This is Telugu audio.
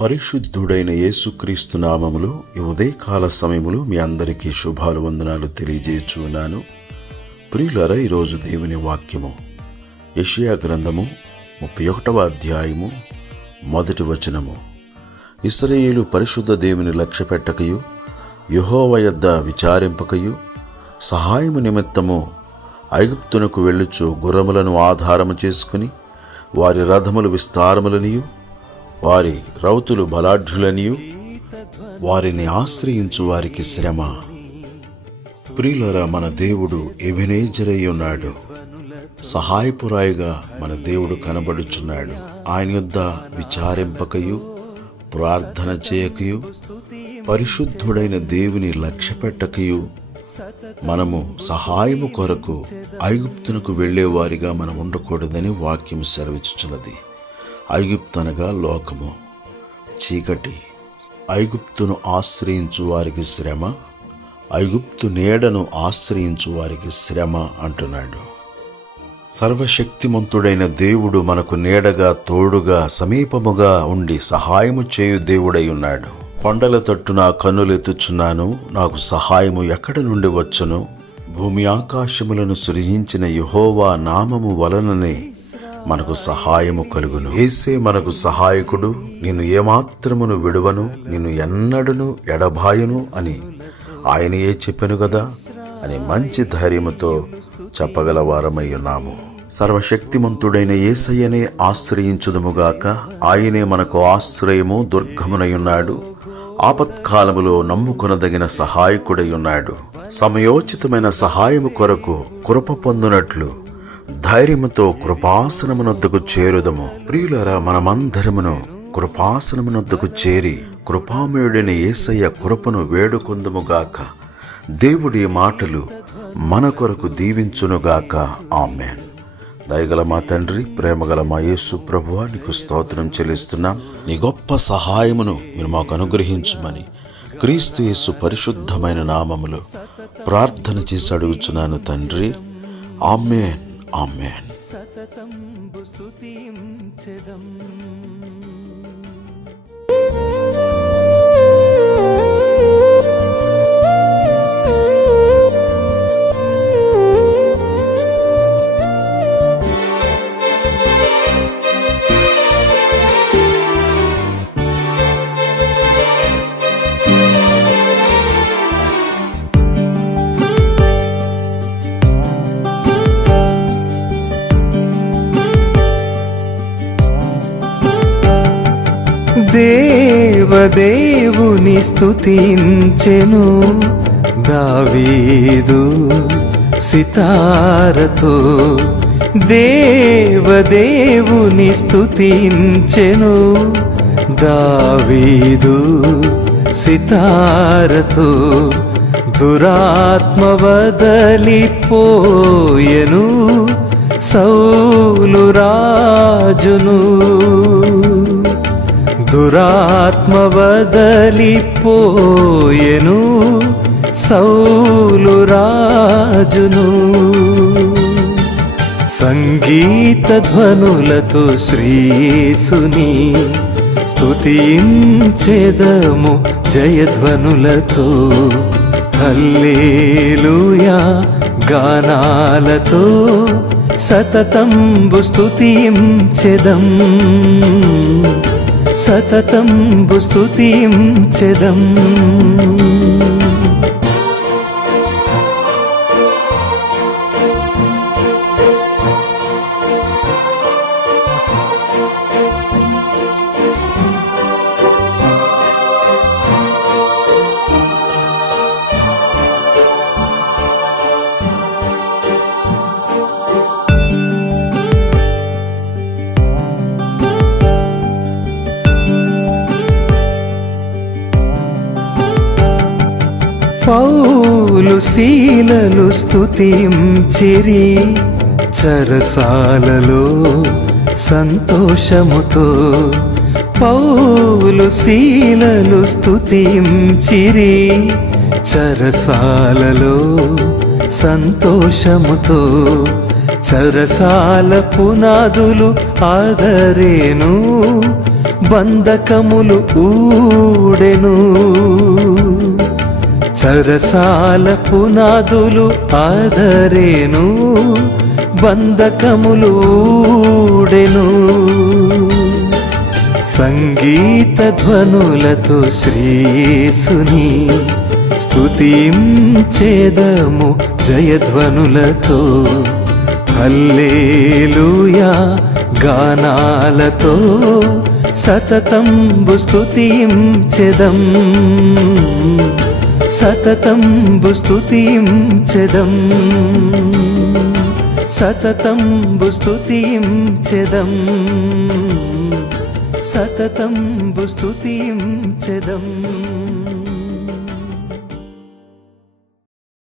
పరిశుద్ధుడైన యేసుక్రీస్తు నామములో ఈ ఉదయకాల సమయములో మీ అందరికీ శుభాలు వందనాలు తెలియజేస్తున్నాను ప్రియులర ఈరోజు దేవుని వాక్యము యషియా గ్రంథము ముప్పై ఒకటవ అధ్యాయము మొదటి వచనము. ఇస్రయేలు పరిశుద్ధ దేవుని లక్ష్య పెట్టకయు యహోవ యొద్ద విచారింపకయు సహాయము నిమిత్తము ఐగుప్తునకు వెళ్ళుచు గుర్రములను ఆధారము చేసుకుని వారి రథములు విస్తారములనియు వారి రౌతులు బలాఢ్యులనియు. వారిని ఆశ్రయించు వారికి శ్రమ. ప్రియులరా మన దేవుడు ఎవినేజరై ఉన్నాడు సహాయపురాయిగా మన దేవుడు కనబడుచున్నాడు. ఆయన యొద్ద విచారింపకయు ప్రార్థన చేయకయు పరిశుద్ధుడైన దేవుని లక్ష్యపెట్టకయు మనము సహాయము కొరకు ఐగుప్తునకు వెళ్ళేవారిగా మనం ఉండకూడదని వాక్యం సెలవిచ్చుచున్నది. ఐగుప్తనగా లోకము. చీకటి. ఐగుప్తును ఆశ్రయించు వారికి శ్రమ. ఐగుప్తు నీడను ఆశ్రయించు వారికి శ్రమ అంటున్నాడు. సర్వశక్తిమంతుడైన దేవుడు మనకు నీడగా తోడుగా సమీపముగా ఉండి సహాయము చేయు దేవుడై ఉన్నాడు. కొండల నా కన్నులెత్తుచున్నాను నాకు సహాయము ఎక్కడి నుండి వచ్చును? భూమి ఆకాశములను సృజించిన యహోవా నామము వలననే మనకు సహాయము కలుగును. ఏసే మనకు సహాయకుడు నిన్ను ఏమాత్రమును విడువను నిన్ను ఎన్నడును ఎడబాయును అని ఆయనయే చెప్పాను కదా అని మంచి ధైర్యముతో చెప్పగల వారమై ఉన్నాము సర్వశక్తిమంతుడైన ఏసయ్యనే ఆశ్రయించుదముగాక ఆయనే మనకు ఆశ్రయము దుర్గమునయున్నాడు ఆపత్కాలములో నమ్ముకొనదగిన సహాయకుడై ఉన్నాడు సమయోచితమైన సహాయము కొరకు కృప పొందునట్లు ధైర్యముతో కృపాసనమునొద్దకు చేరుదము. ప్రియులరా మనమందరమును కృపాసనమునొద్దకు చేరి కృపామయుడిని ఏసయ్య కృపను వేడుకొందుముగాక దేవుడి మాటలు మన కొరకు దీవించునుగాక ఆమెన్. దయగల మా తండ్రి ప్రేమగల మా యేసు ప్రభువా నీకు స్తోత్రం చెల్లిస్తున్నాం. నీ గొప్ప సహాయమును మీరు మాకు అనుగ్రహించమని క్రీస్తు యేసు పరిశుద్ధమైన నామములో ప్రార్థన చేసి అడుగుచున్నాను తండ్రి. ఆమెన్. ఆమెన్. సతతం సతతంబు స్తుతించెదం దేవదేవుని స్తుతించెను. దావీదు సితారతో దేవదేవుని స్తుతించెను. దావీదు సితారతో దురాత్మ వదలిపోయెను. సౌలు రాజును దురాత్మ వదలిపోయెను సౌలు రాజును. సంగీత ధ్వనులతో శ్రీసుని స్తుతించెదము జయధ్వనులతో. హల్లేలుయా గానాలతో సతతంబు స్తుతించెదం. సతతంబు స్తుతించెదం. పౌలు శీలలు స్థుతించిరి చరసాలలో సంతోషముతో. పౌలు శీలలు స్థుతించిరి చరసాలలో సంతోషముతో. చరసాల పునాదులు ఆదరేను బంధకములు ఊడెను. సరసాల పునాదులు ఆదరేను బంధకములు సంగీత ధ్వనులతో శ్రీయేసుని స్తుతించేదము జయధ్వనులతో. హల్లేలూయా గానాలతో సతతంబు స్తుతించెదం. సతతంబు స్తుతించెదం సతతంబు స్తుతించెదం సతతంబు స్తుతించెదం